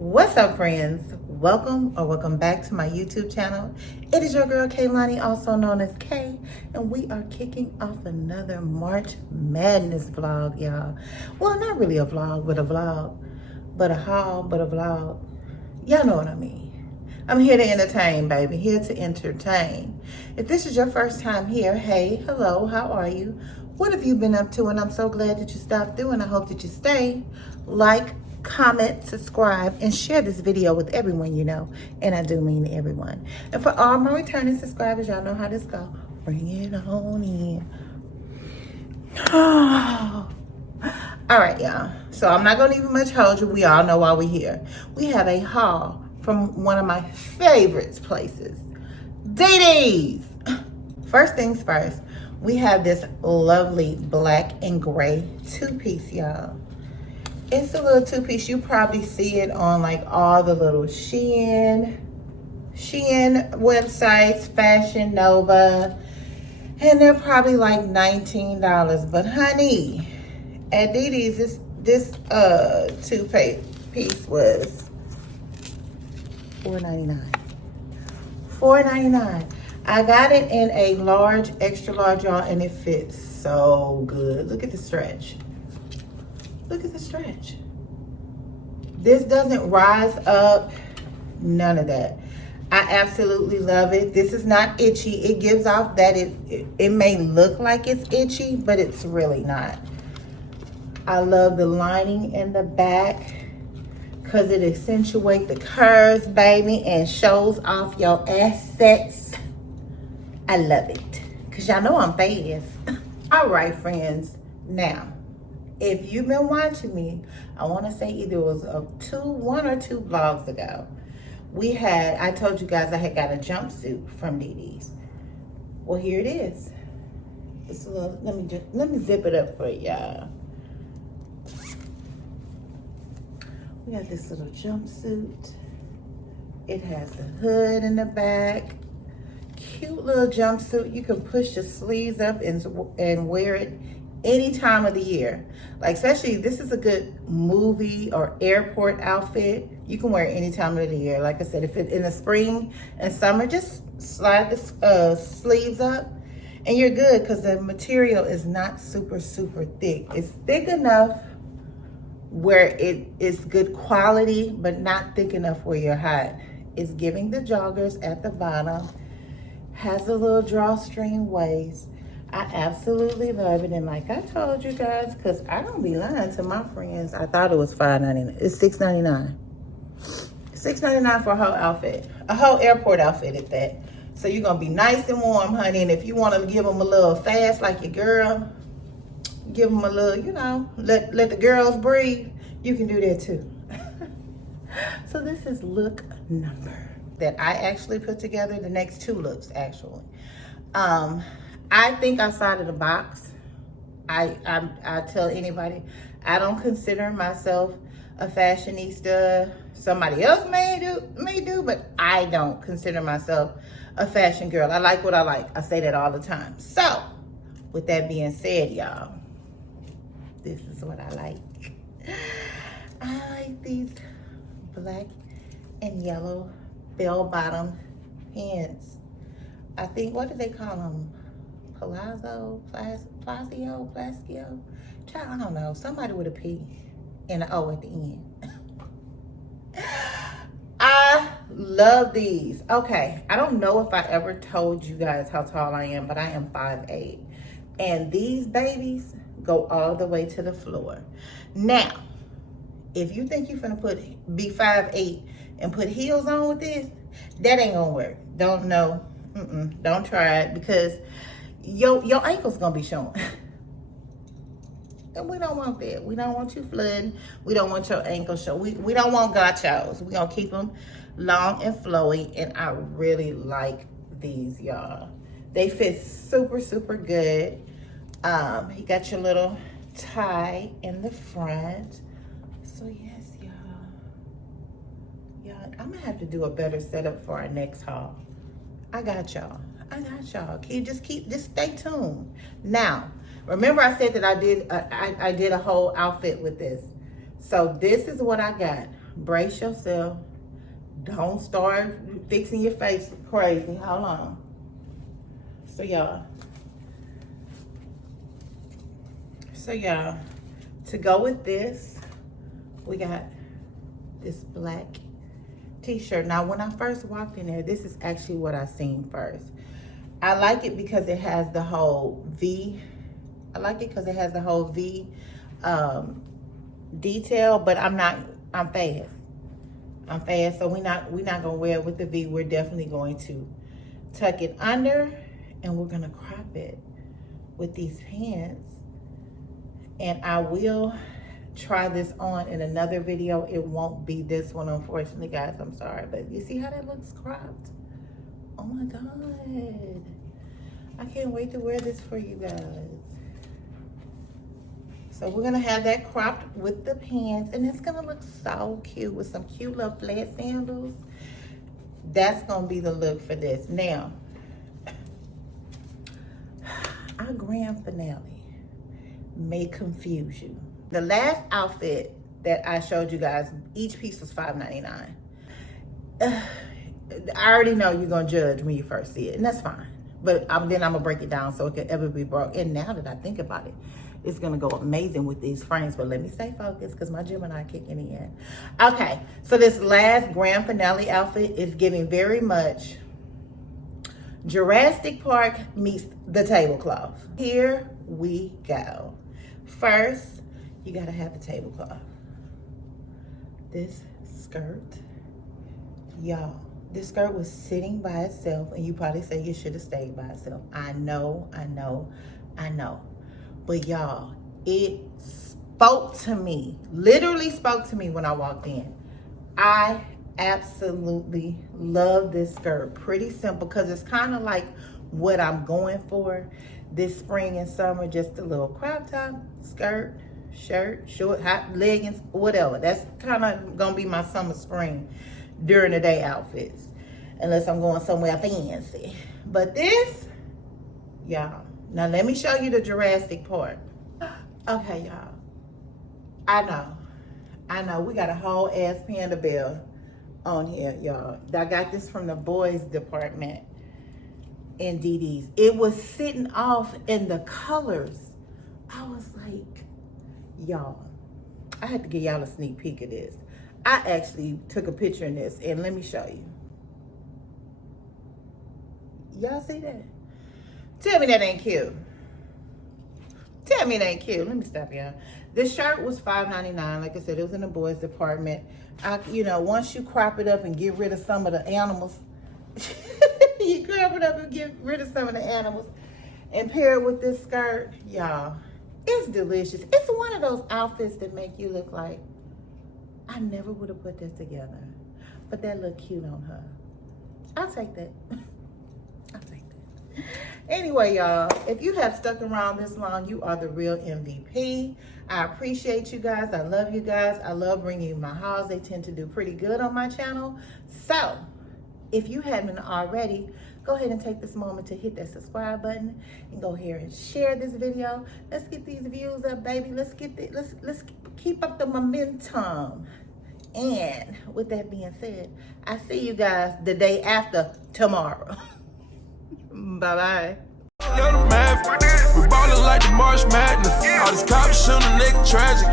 What's up, friends? Welcome back to my YouTube channel. It is your girl Kaye Lanhi, also known as Kay, and we are kicking off another March Madness vlog, y'all. Well, not really a vlog, but a vlog, but a haul, but a vlog. Y'all know what I mean. I'm here to entertain, baby. Here to entertain. If this is your first time here, hey, hello, how are you? What have you been up to? And I'm so glad that you stopped through, and I hope that you stay. Like, comment, subscribe, and share this video with everyone you know. And I do mean everyone. And for all my returning subscribers, y'all know how this go. Bring it on in. All right, y'all. So I'm not going to even much hold you. We all know why we're here. We have a haul from one of my favorite places, DD's. First things first, we have this lovely black and gray two-piece, y'all. It's a little two-piece. You probably see it on like all the little Shein websites, Fashion Nova, and they're probably like $19. But honey, at DD's, this two-piece was $4.99. $4.99. I got it in a large, extra large, y'all, and it fits so good. Look at the stretch. Look at the stretch. This doesn't rise up, none of that. I absolutely love it. This is not itchy. It gives off that it may look like it's itchy, but it's really not. I love the lining in the back because it accentuates the curves, baby, and shows off your assets. I love it because y'all know I'm fast. All right, friends. Now, if you've been watching me, I want to say either it was one or two vlogs ago, I told you guys I had got a jumpsuit from DD's. Well, here it is. It's a little, let me zip it up for y'all. We got this little jumpsuit. It has the hood in the back. Cute little jumpsuit. You can push the sleeves up and wear it any time of the year. Like, especially, this is a good movie or airport outfit. You can wear it any time of the year. Like I said, if it's in the spring and summer, just slide the sleeves up and you're good, because the material is not super thick. It's thick enough where it is good quality, but not thick enough where you're hot. It's giving the joggers at the bottom. Has a little drawstring waist. I absolutely love it. And like I told you guys, because I don't be lying to my friends, I thought it was $5.99. It's $6.99. $6.99 for a whole outfit. A whole airport outfit at that. So you're going to be nice and warm, honey. And if you want to give them a little fast like your girl, give them a little, you know, let the girls breathe, you can do that too. So this is look number that I actually put together. The next two looks, actually. I think outside of the box. I tell anybody, I don't consider myself a fashionista. Somebody else may do, but I don't consider myself a fashion girl. I like what I like. I say that all the time. So, with that being said, y'all, this is what I like. I like these black and yellow bell-bottom pants. I think, what do they call them? Palazzo? Child, I don't know. Somebody with a P and an O at the end. I love these. Okay, I don't know if I ever told you guys how tall I am, but I am 5'8". And these babies go all the way to the floor. Now, if you think you're gonna be 5'8" and put heels on with this, that ain't gonna work. Don't try it, because your ankle's gonna be showing. And we don't want that. We don't want you flooding. We don't want your ankle show. We don't want gachos. We're gonna keep them long and flowy. And I really like these, y'all. They fit super good. You got your little tie in the front. So yes, y'all, I'm gonna have to do a better setup for our next haul. I got y'all. Just stay tuned. Now, remember I said that I did a whole outfit with this. So this is what I got. brace yourself. Don't start fixing your face crazy. Hold on. So y'all, to go with this, we got this black t-shirt. Now, when I first walked in there, this is actually what I seen first. I like it because it has the whole V. I like it because it has the whole V detail, but I'm fast. I'm fast, so we're not gonna wear it with the V. We're definitely going to tuck it under, and we're gonna crop it with these pants. And I will try this on in another video. It won't be this one, unfortunately, guys. I'm sorry, but you see how that looks cropped? Oh my God. I can't wait to wear this for you guys. So we're gonna have that cropped with the pants, and it's gonna look so cute with some cute little flat sandals. That's gonna be the look for this. Now, our grand finale may confuse you. The last outfit that I showed you guys, each piece was $5.99. I already know you're gonna judge when you first see it, and that's fine. But then I'm gonna break it down so it can ever be broke. And now that I think about it, it's gonna go amazing with these frames. But let me stay focused because my Gemini kicking in. Okay, so this last grand finale outfit is giving very much Jurassic Park meets the tablecloth. Here we go. First, you gotta have the tablecloth. This skirt, y'all, this skirt was sitting by itself, and you probably say you should have stayed by itself. I know. But y'all, it spoke to me, literally spoke to me when I walked in. I absolutely love this skirt. Pretty simple, because it's kind of like what I'm going for this spring and summer. Just a little crop top, skirt, shirt, short, hot leggings, whatever. That's kind of gonna be my summer, spring, during the day outfits, unless I'm going somewhere fancy. But this, y'all, now let me show you the Jurassic part. Okay, y'all, I know we got a whole ass panda bear on here, y'all. I got this from the boys department in DD's. It was sitting off in the colors. I was like, y'all, I had to give y'all a sneak peek of this. I actually took a picture in this, and let me show you. Y'all see that? Tell me that ain't cute. Tell me it ain't cute. Let me stop y'all. This shirt was $5.99. Like I said, it was in the boys department. You know, once you crop it up and get rid of some of the animals, you crop it up and get rid of some of the animals and pair it with this skirt, y'all, it's delicious. It's one of those outfits that make you look like, I never would have put this together, but that look cute on her. I'll take that. I'll take that. Anyway, y'all, if you have stuck around this long, you are the real MVP. I appreciate you guys. I love you guys. I love bringing you my hauls. They tend to do pretty good on my channel. So if you haven't already, go ahead and take this moment to hit that subscribe button and go here and share this video. Let's get these views up, baby. Let's keep up the momentum. And with that being said, I see you guys the day after tomorrow. Bye-bye. We ballin' like the March Madness. All these cops shootin' nigga tragic.